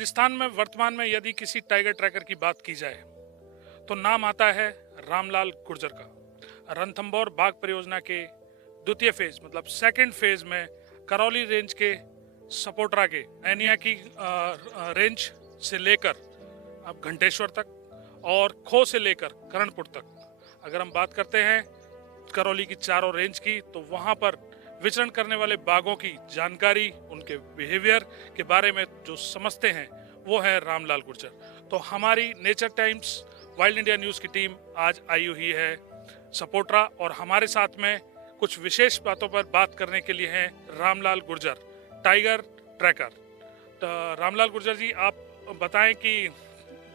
राजस्थान में वर्तमान में यदि किसी टाइगर ट्रैकर की बात की जाए तो नाम आता है रामलाल गुर्जर का। रणथंभौर बाघ परियोजना के द्वितीय फेज मतलब सेकंड फेज में करौली रेंज के सपोट्रा के ऐनिया की रेंज से लेकर अब घंटेश्वर तक और खो से लेकर करणपुर तक अगर हम बात करते हैं करौली की चारों रेंज की, तो वहां पर विचरण करने वाले बाघों की जानकारी, उनके बिहेवियर के बारे में जो समझते हैं वो है रामलाल गुर्जर। तो हमारी nature times wild India news की टीम आज आई हुई है सपोट्रा और हमारे साथ में कुछ विशेष बातों पर बात करने के लिए हैं रामलाल गुर्जर, टाइगर ट्रैकर। तो रामलाल गुर्जर जी, आप बताएं कि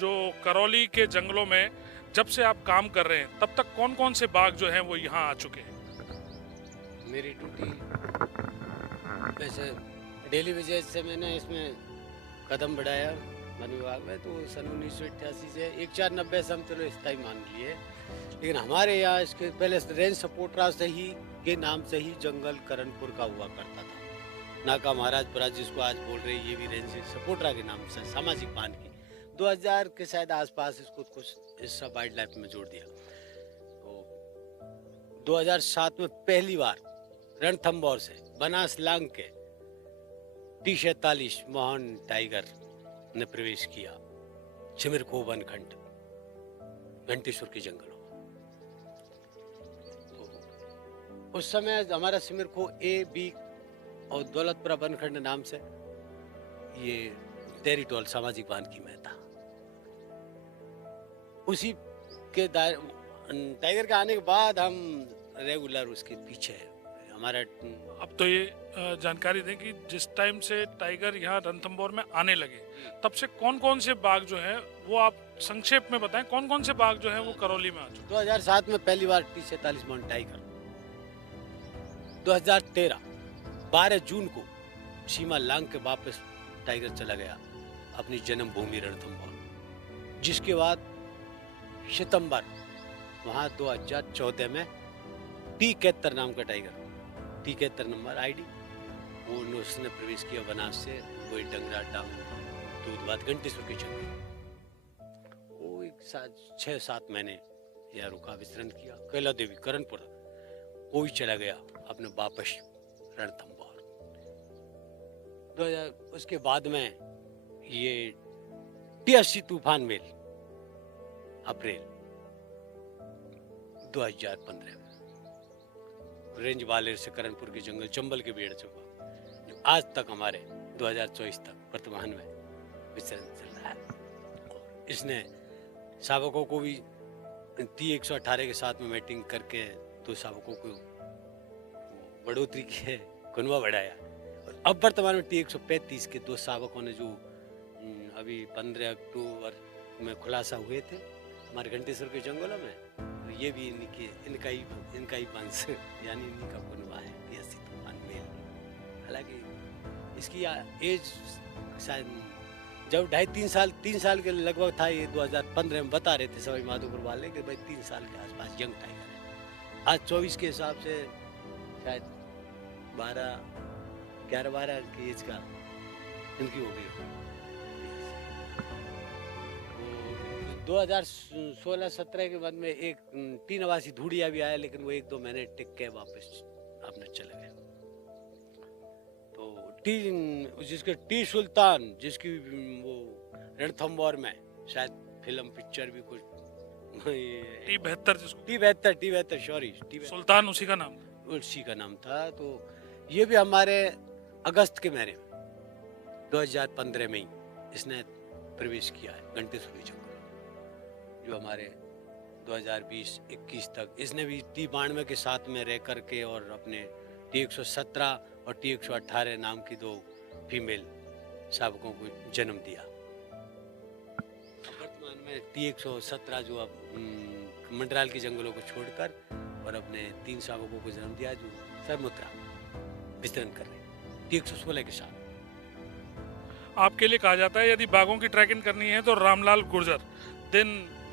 जो करौली के जंगलों में जब से आप काम कर रहे हैं तब तक कौन कौन से बाघ जो हैं वो यहाँ आ चुके हैं? मेरी ड्यूटी वैसे डेली बेसिस से मैंने इसमें कदम बढ़ाया वन विभाग में, तो सन 1988 से 1490 से हम चलो स्थायी मान लिए। लेकिन हमारे यहाँ इसके पहले रेंज सपोट्रा से ही के नाम से ही जंगल करणपुर का हुआ करता था। नाका महाराजपुरा जिसको आज बोल रहे हैं, ये भी रेंज सपोट्रा के नाम से सामाजिक वन की 2000 के शायद आसपास इसको कुछ हिस्सा वाइल्ड लाइफ में जोड़ दिया। तो 2007 में पहली बार रणथंभौर से बनास लांग के T47 मोहन टाइगर ने प्रवेश किया छिमिरखो वनखंड घंटेश्वर के जंगलों में। तो उस समय हमारा सिमिरखो A, B और दौलतपुरा वनखंड नाम से ये टेरिटोल सामाजिक वन की में था। उसी के टाइगर के आने के बाद हम रेगुलर उसके पीछे है हमारा। अब तो ये जानकारी दें कि जिस टाइम से टाइगर यहाँ रणथंभौर में आने लगे तब से कौन कौन से बाघ जो हैं वो आप संक्षेप में बताएं, कौन कौन से बाघ जो हैं वो करौली में आ चुके? 2007 में पहली बार T47 माउंट टाइगर, 2013 12 जून को सीमा लांग के वापस टाइगर चला गया अपनी जन्मभूमि रणथंभौर, जिसके बाद सितंबर वहाँ 2014 में T71 नाम का टाइगर, T71 नंबर आईडी, वो उसने प्रवेश किया बनास से वही डंगरा डांग दूधवाद घंटेश्वर के जंगल। वो एक 6-7 महीने यहाँ रुका, विचरण किया। कैला देवी करणपुर वो भी चला गया अपने वापस रणथंभौर। 2000 उसके बाद में ये T80 तूफान मेल अप्रैल 2015 में रेंज वालेर से करणपुर के जंगल चंबल के बेड़ से हुआ, जो आज तक हमारे 2024 तक वर्तमान में विचरण चल रहा है। और इसने शावकों को भी T118 के साथ में मीटिंग करके 2 शावकों को बढ़ोतरी की है, कुनवा बढ़ाया। और अब वर्तमान में T135 के 2 शावकों ने जो अभी 15 अक्टूबर में खुलासा हुए थे हमारे घंटेश्वर के जंगलों में, तो ये भी इनका ही वंश यानी इन्हीं का कुनवा है T80 तूफान मेल। हालांकि इसकी एज शायद जब 2.5-3 साल के लगभग था, ये 2015 में बता रहे थे सवाई माधोपुर वाले कि भाई 3 साल के आसपास यंग टाइगर है। आज 24 के हिसाब से शायद 11-12 की एज का इनकी हो गई। 2016-17 के बाद में एक T89 धूड़िया भी आया, लेकिन वो 1-2 महीने टिक के वापस अपने चले गए। तो जिसके T सुल्तान, जिसकी वो रणथंभौर में शायद फिल्म पिक्चर भी कुछ T72 सॉरी सुल्तान उसी का नाम था। तो ये भी हमारे अगस्त के महीने में 2015 में ही इसने प्रवेश किया है घंटेश्वर के जंगल, जो हमारे 2020-21 तक इसने भी T92 के साथ में रह करके और अपने T117 और T118 नाम की 2 फीमेल शावकों को जन्म दिया। वर्तमान में T117 जो अब मंडराल के जंगलों को छोड़कर और अपने 3 शावकों को जन्म दिया, जो सरमुत्रा वितरण कर रहे हैं T116 के साथ। आपके लिए कहा जाता है यदि बाघों की ट्रैकिंग करनी है तो रामलाल गुर्जर दिन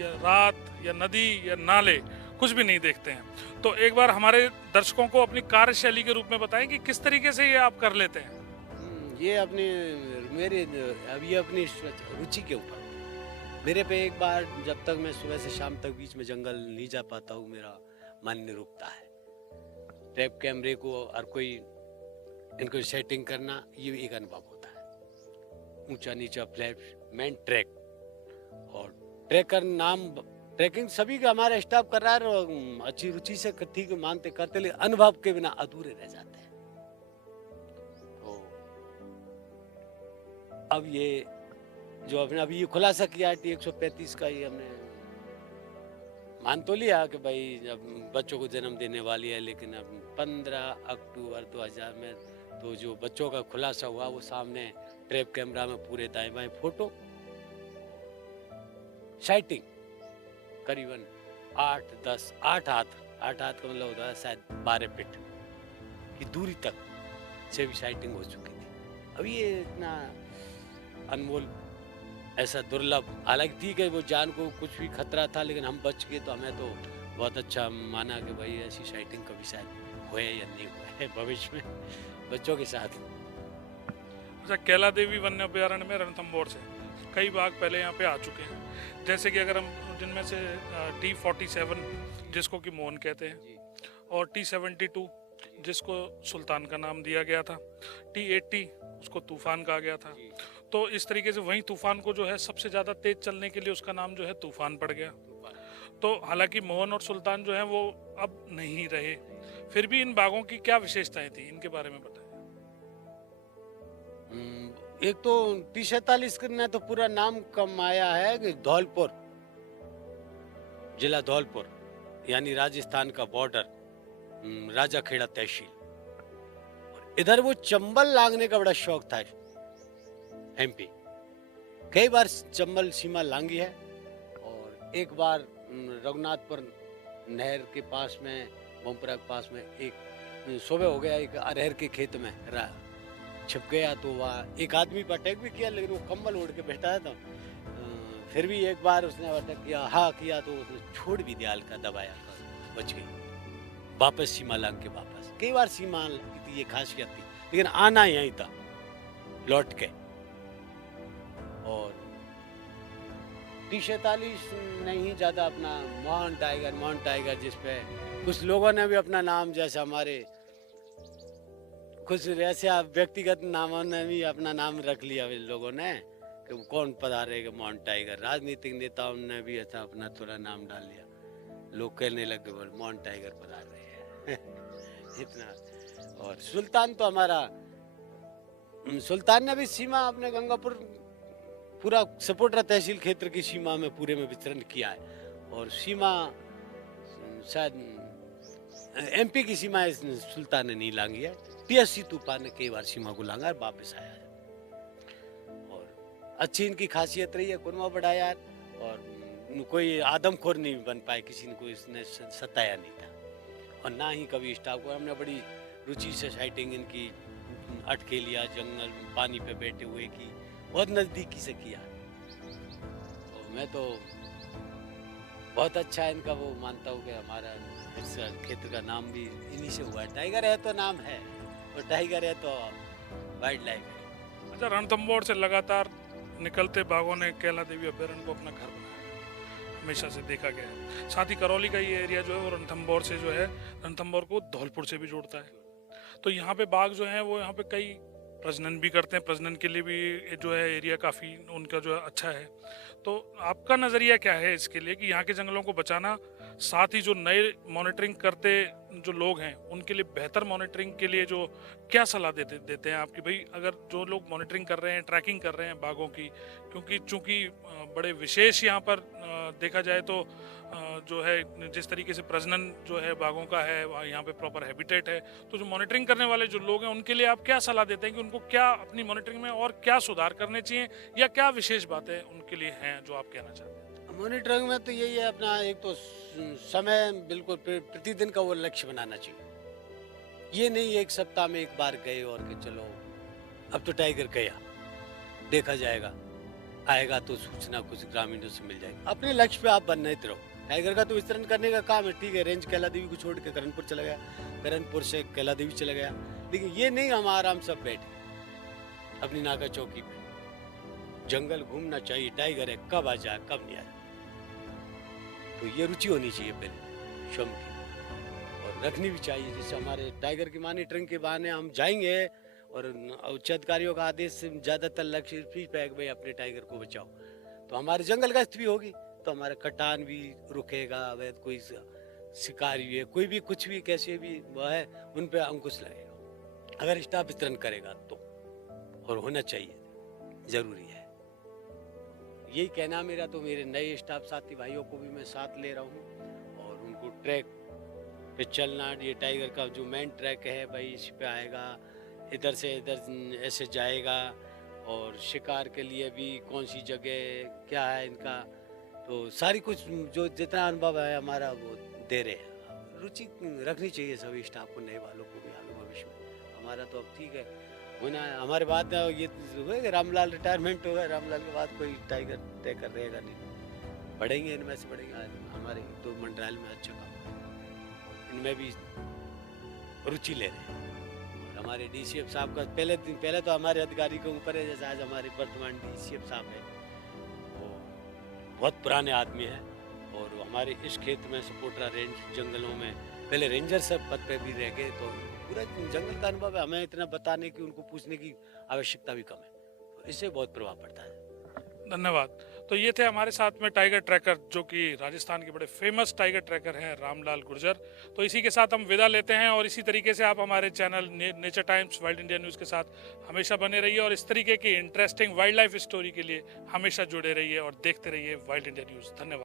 या रात या नदी या नाले कुछ भी नहीं देखते हैं। तो एक बार हमारे दर्शकों को अपनी कार्यशैली के रूप में बताएं कि किस तरीके से ये आप कर लेते हैं। ये अपनी मेरे अब ये अपनी रुचि के ऊपर। मेरे पे एक बार जब तक मैं सुबह से शाम तक बीच में जंगल नहीं जा पाता हूँ, मेरा मन नहीं रुकता है। ट्रैप कैमरे को और कोई इनको सेटिंग करना, ये एक अनुभव होता है। ऊंचा नीचा फ्लैट मैन ट्रैक और ट्रैकर नाम ट्रैकिंग सभी का हमारा स्टाफ कर रहा है और अच्छी रुचि से ठीक मानते करते, लेकिन अनुभव के बिना अधूरे रह जाते हैं। तो अब ये जो अपने अभी ये खुलासा किया है T-135 का, ये हमने मान तो लिया कि भाई जब बच्चों को जन्म देने वाली है, लेकिन अब 15 अक्टूबर 2000 में तो जो बच्चों का खुलासा हुआ वो सामने ट्रैप कैमरा में पूरे दाएं बाएं फोटो, साइटिंग करीबन 8 हाथ का मतलब होता है शायद 12 फीट की दूरी तक से भी साइटिंग हो चुकी थी। अब ये इतना अनमोल, ऐसा दुर्लभ, हालांकि ठीक है वो जान को कुछ भी खतरा था, लेकिन हम बच गए तो हमें तो बहुत अच्छा माना कि भाई ऐसी साइटिंग कभी शायद हुए या नहीं हुए भविष्य में बच्चों के साथ। अच्छा, कैला देवी वन्य अभ्यारण्य में रणथंभौर से कई बाघ पहले यहाँ पे आ चुके हैं, जैसे कि अगर हम जिनमें से T-47 जिसको कि मोहन कहते हैं, और T-72 जिसको सुल्तान का नाम दिया गया था, T-80 उसको तूफान कहा गया था। तो इस तरीके से वहीं तूफान को जो है सबसे ज़्यादा तेज चलने के लिए उसका नाम जो है तूफान पड़ गया। तो हालांकि मोहन और सुल्तान जो है वो अब नहीं रहे, फिर भी इन बाघों की क्या विशेषताएं थी, इनके बारे में बताएं। एक तो T-47 ने तो पूरा नाम कमाया है कि धौलपुर, जिला धौलपुर यानी राजस्थान का बॉर्डर, राजाखेड़ा तहसील। इधर वो चंबल लांगने का बड़ा शौक था MP, कई बार चंबल सीमा लांगी है। और एक बार रघुनाथपुर नहर के पास में, बोमपुरा के पास में एक सुबह हो गया, एक अरहर के खेत में छिप गया, तो वहाँ एक आदमी पर अटैक भी किया, लेकिन वो कंबल ओढ़ के बैठा है। तो फिर भी एक बार उसने अटैक किया, हाँ किया, तो उसने छोड़ भी दिया, हल्का दबाया, बच गई। वापस सीमा लांग के वापस, कई बार सीमा की ये खासियत थी, लेकिन आना यहीं था लौट के। और T-47 नहीं ज़्यादा अपना मोहन टाइगर जिसपे कुछ लोगों ने भी अपना नाम, जैसे हमारे कुछ ऐसे व्यक्तिगत नामों ने भी अपना नाम रख लिया लोगों ने कि कौन पधारेगा मोहन टाइगर। राजनीतिक नेताओं ने भी ऐसा अपना थोड़ा नाम डाल लिया, लोग कहने लगे बोल मोहन टाइगर पधार रहे हैं इतना। और सुल्तान तो हमारा, सुल्तान ने भी सीमा अपने गंगापुर पूरा सपोटरा तहसील क्षेत्र की सीमा में पूरे में विचरण किया है। और सीमा शायद MP की सीमा सुल्तान ने नहीं लांगी है, TSC तूफान ने कई बार सीमा को लांगा और वापस आया है। और अच्छी इनकी खासियत रही है, कुरमा बढ़ाया, और कोई आदमखोर नहीं बन पाए, किसी ने कोई इसने सताया नहीं था। और ना ही कभी स्टाफ को, हमने बड़ी रुचि से साइटिंग इनकी अटकेलिया जंगल पानी पे बैठे हुए की बहुत नज़दीकी से किया। तो मैं तो बहुत अच्छा इनका वो मानता हूँ कि हमारा इस क्षेत्र का नाम भी इन्हीं से हुआ है। टाइगर है तो नाम है, और टाइगर है तो वाइल्ड लाइफ है। अच्छा, रणथंभौर से लगातार निकलते बाघों ने कैला देवी अभ्यारण्य को अपना घर बनाया, हमेशा से देखा गया है। साथ ही करौली का ये एरिया जो है वो रणथंभौर से जो है, रणथंभौर को धौलपुर से भी जोड़ता है। तो यहाँ पे बाघ जो हैं वो यहाँ पे कई प्रजनन भी करते हैं, प्रजनन के लिए भी जो है एरिया काफ़ी उनका जो है अच्छा है। तो आपका नज़रिया क्या है इसके लिए कि यहाँ के जंगलों को बचाना, साथ ही जो नए मॉनिटरिंग करते जो लोग हैं उनके लिए बेहतर मॉनिटरिंग के लिए जो क्या सलाह देते हैं आपकी, भाई अगर जो लोग मॉनिटरिंग कर रहे हैं, ट्रैकिंग कर रहे हैं बाघों की, क्योंकि चूंकि बड़े विशेष यहाँ पर देखा जाए तो जो है जिस तरीके से प्रजनन जो है बाघों का है, यहाँ पे प्रॉपर हैबिटेट है, तो जो मॉनिटरिंग करने वाले जो लोग हैं उनके लिए आप क्या सलाह देते हैं कि उनको क्या अपनी मॉनिटरिंग में और क्या सुधार करने चाहिए, या क्या विशेष बातें उनके लिए हैं जो आप कहना चाहते हैं? मॉनिटरिंग में तो यही है, अपना एक तो समय बिल्कुल प्रतिदिन का वो लक्ष्य बनाना चाहिए। ये नहीं एक सप्ताह में एक बार गए और कि चलो अब तो टाइगर गया, देखा जाएगा, आएगा तो सूचना कुछ ग्रामीणों से मिल जाएगी। अपने लक्ष्य पे आप बनते रहो। टाइगर का तो विस्तरण करने का काम है, ठीक है, रेंज कैला देवी को छोड़ के करणपुर चला गया, करणपुर से कैला देवी चला गया, लेकिन ये नहीं हम आराम से बैठे अपनी नाका चौकी पे जंगल घूमना चाहिए, टाइगर है कब आ जाए कब नहीं आए, तो ये रुचि होनी चाहिए पहले श्रम की, और रखनी भी चाहिए। जैसे हमारे टाइगर की मॉनिटरिंग के बहाने हम जाएंगे और उच्च अधिकारियों का आदेश से ज़्यादातर लक्ष्य इस पे है कि भाई अपने टाइगर को बचाओ, तो हमारे जंगल गश्त भी होगी, तो हमारा कटान भी रुकेगा, अवैध कोई शिकारी है कोई भी कुछ भी कैसे भी वह है उन पे अंकुश लगेगा अगर स्टाफ वितरण करेगा तो, और होना चाहिए, जरूरी है। यही कहना मेरा। तो मेरे नए स्टाफ साथी भाइयों को भी मैं साथ ले रहा हूँ और उनको ट्रैक पे चलना, ये टाइगर का जो मेन ट्रैक है भाई इस पे आएगा, इधर से इधर ऐसे जाएगा, और शिकार के लिए भी कौन सी जगह क्या है इनका, तो सारी कुछ जो जितना अनुभव है हमारा वो दे रहे हैं। रुचि रखनी चाहिए सभी स्टाफ को, नए वालों को भी आगे भविष्य में। हमारा तो अब ठीक है होना है, हमारे बाद ये हुआ कि रामलाल रिटायरमेंट होगा, रामलाल के बाद कोई टाइगर टैकर रहेगा नहीं, बढ़ेंगे इनमें से बढ़ेंगे। हमारे दो मंडल में अच्छा काम है, इनमें भी रुचि ले रहे हैं। और हमारे DCF साहब का पहले तो हमारे अधिकारी के ऊपर है, जैसे आज हमारे वर्तमान DCF साहब है, वो बहुत पुराने आदमी है, और हमारे इस क्षेत्र में सपोटरा रेंज जंगलों में पहले रेंजर सब पद पे भी रह गए, तो पूरा जंगल का अनुभव है, हमें इतना बताने की उनको पूछने की आवश्यकता भी कम है, तो इससे बहुत प्रभाव पड़ता है। धन्यवाद। तो ये थे हमारे साथ में टाइगर ट्रैकर, जो कि राजस्थान के बड़े फेमस टाइगर ट्रैकर हैं, रामलाल गुर्जर। तो इसी के साथ हम विदा लेते हैं, और इसी तरीके से आप हमारे channel nature times wild India news के साथ हमेशा बने रहिए, और इस तरीके की इंटरेस्टिंग वाइल्ड लाइफ स्टोरी के लिए हमेशा जुड़े रहिए और देखते रहिए वाइल्ड इंडिया न्यूज़। धन्यवाद।